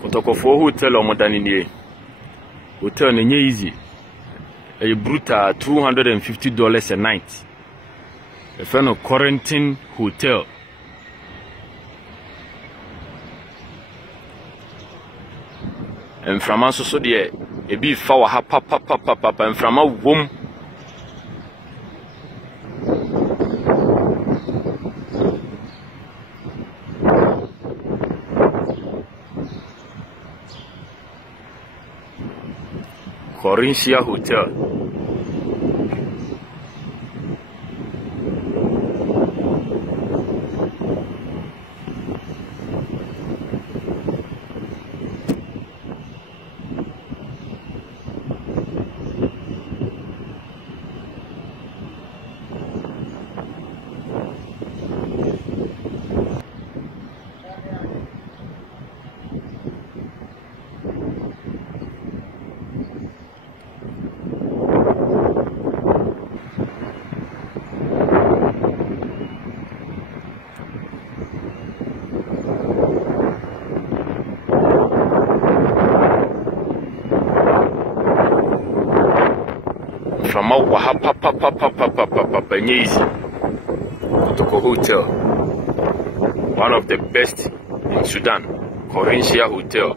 Kotoko for hotel or modern hotel in easy. A brutal $250 a night. A friend of Quarantine Hotel. And from us so dear, a be foul ha papa and from a womb. Corinthia Hotel. From a papa easy. Kotoko Hotel. One of the best in Sudan. Corinthia Hotel.